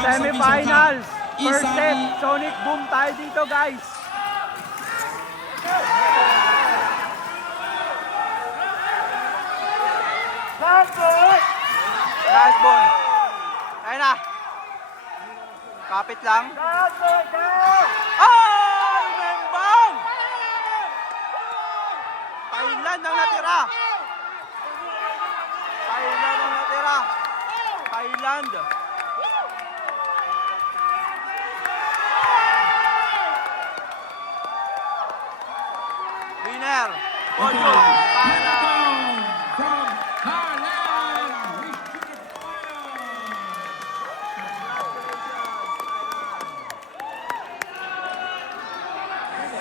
Semifinals. First set, Sonic Boom tayo dito, guys. Nice ball. Ayun na. Kapit lang. Oh! Membang! Thailand ang natira. Thailand ang natira. Thailand. Winner. Podio.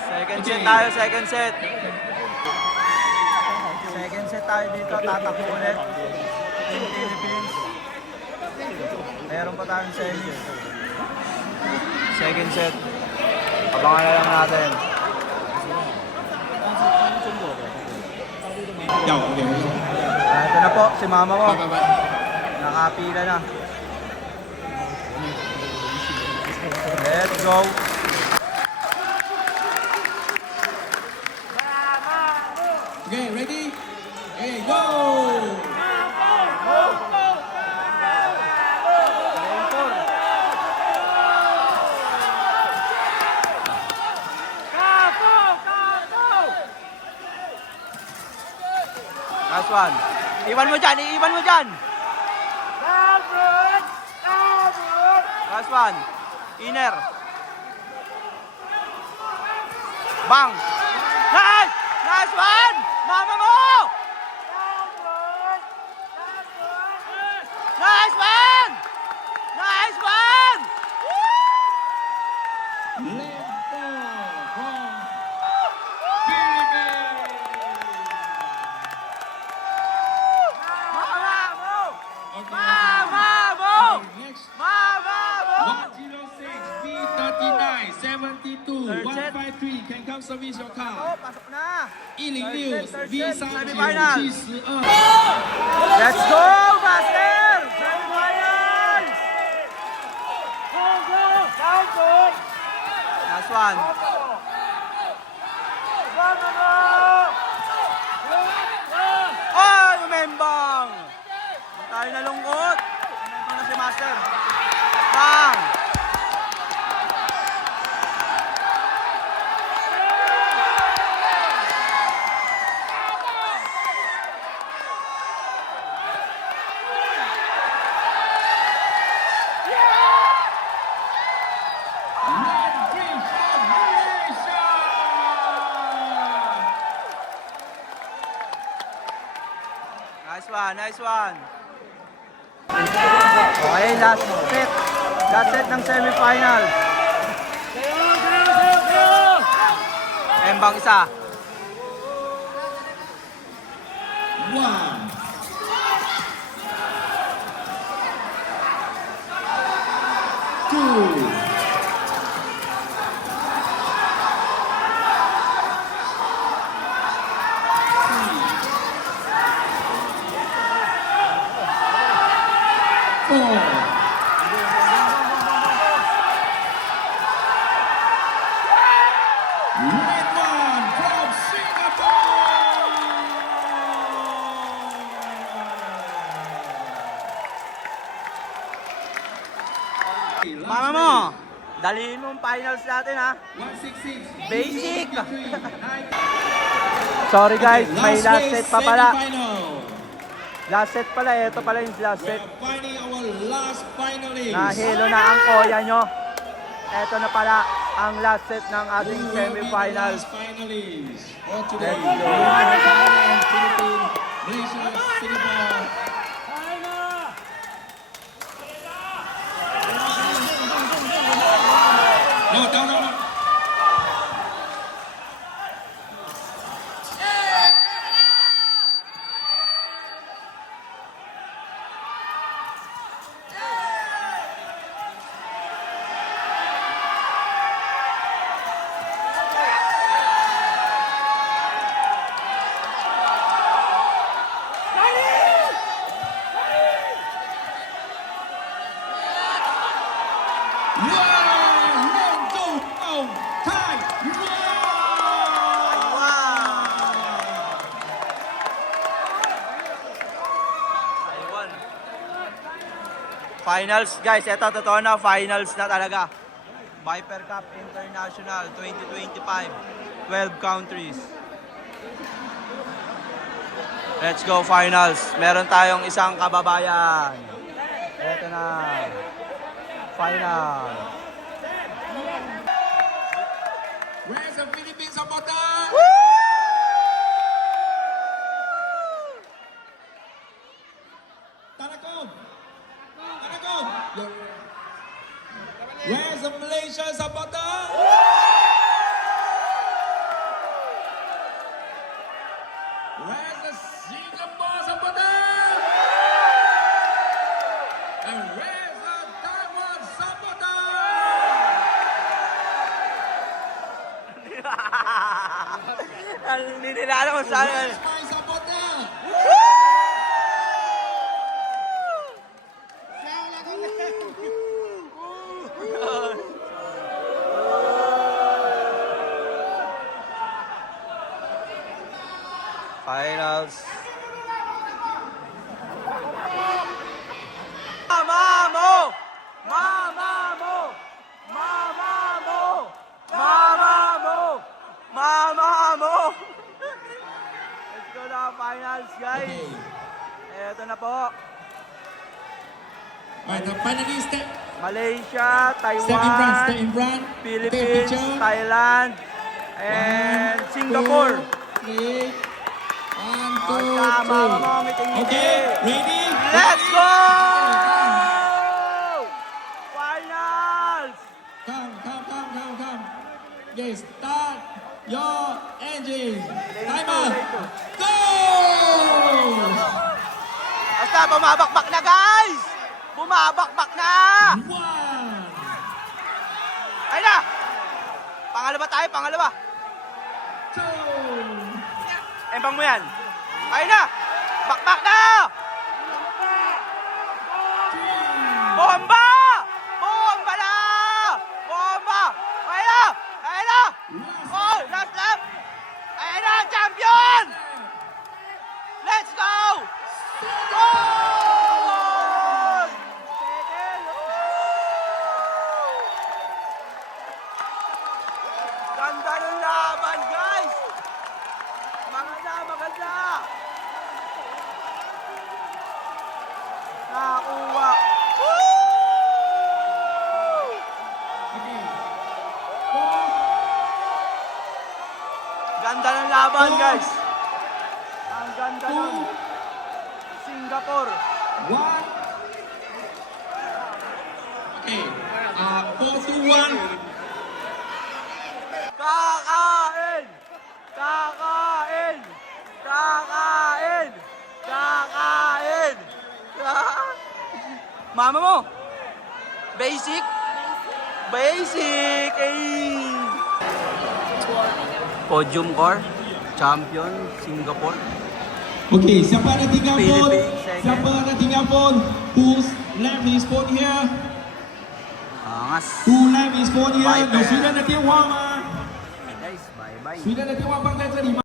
Second set tayo, second set. Second set tayo dito, tatakbo ulit. Team Philippines. Meron pa tayong semi. Second set. Abangan na lang natin. Ito na po, si mama mo. Nakapila na. Let's go. Okay, ready? Okay, go! Last one. Iwan mo dyan, iiwan mo dyan. Last one. Inner. Bang. Nice! Nice one! Mama mo! Nice one! Nice one! Let's go from Philippines! Mama mo! Okay, Mama mo! next. Mama mo! 106, B39, 72, Third set. 153, can come service your Oh, car. pasok na. Iling Third News, set, B39, semifinal. G12. Let's go, Master! Semifinals! Last one. Oh, umembang! Huwag tayo nalungkot. Umembang na si Master. Bang! Nice one, nice one. Okay, last set. Last set ng semifinal. Embang isa. 1. 2. 4. Red one from Singapore! Mama mo, dalihin mo ang finals natin ha. 166. Basic. Sorry guys, may last set pa pala. Last set pala, ito pala yung last set. Finding our last finalist. Nahilo na ang koya nyo. Ito na pala ang last set ng ating semifinals. Finalist for today. Let's go. Thailand, Philippines, Malaysia, Singapore. No, down, down, down. Finals, guys. Ito, totoo na. Finals na talaga. Viper Cup International 2025. 12 countries. Let's go, finals. Meron tayong isang kababayan. Ito na. Final. Where's the Philippine supporter? Tanakom! Tanakom! Where's the Malaysia supporter? Where's the Singapore supporter? And where's the Taiwan supporter? Hindi nila alam kung saan. Where's my supporter? Finals. Mama mo! Mama mo! Mama mo! Mama mo! Mama mo! Let's go na finals, guys. Ito na po. Alright, the finalists step Malaysia, in front, Taiwan, step in front. Take Philippines, picture. Thailand, and Singapore. 1, 2, 3. 1, 2, Tama mo, miting-miting. Okay, ready? Let's go! Finals! Come. Okay, start your engine. Timer. Go! Basta bumabakbak na, guys! Bumabakbak na! 1. Ayun na! Pangalawa tayo, pangalawa. 2. Embang mo yan. Ayun na! Bakbak na! Bomba! Bomba na! Bomba! Ayun na! Ayun na! Oh, last lap! Ayun na, champion! Let's go! Goal! Ganda ng laban, guys! Maganda! Nakakuha! Woo! Okay. Ganda ng laban, guys! Ang ganda ng Singapore! 1. Okay. 4 to 1. Kakain! Kakain! Kakain! Kakain! Mama mo! Basic? Basic! Eh! Podium core, champion, Singapore. Okay, siapa ada tinggal phone? Philippines, second. Siapa ada tinggal phone? Who's left his phone here? Angas. Who left his phone here? Bye, 有谁的电话吗？ Guys, bye-bye. 谁的电话放在这里吗？